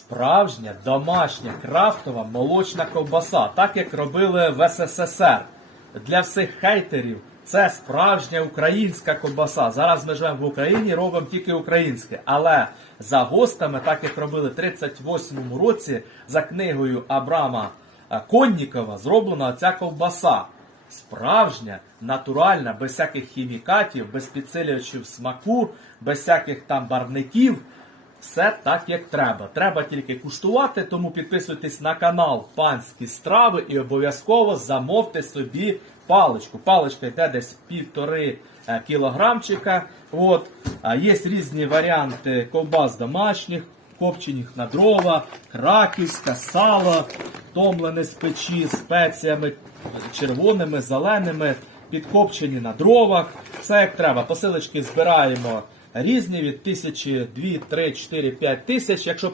справжня домашня крафтова молочна ковбаса, так як робили в СССР. Для всіх хейтерів це справжня українська ковбаса. Зараз ми живемо в Україні, робимо тільки українське. Але за гостами, так як робили в 38-му році за книгою Абрама е, Коннікова, зроблена ця ковбаса. Справжня, натуральна, без всяких хімікатів, без підсилювачів смаку, без всяких там барвників. Все так, як треба. Треба тільки куштувати, тому підписуйтесь на канал Панські страви і обов'язково замовте собі паличку. Паличка йде десь півтори е, кілограмчика. От. Є різні варіанти ковбас домашніх, копчених на дрова, краківська, сало, томлене з печі, спеціями червоними, зеленими, підкопчені на дровах. Все як треба. Посилочки збираємо різні від тисячі, дві, три, чотири, п'ять тисяч. Якщо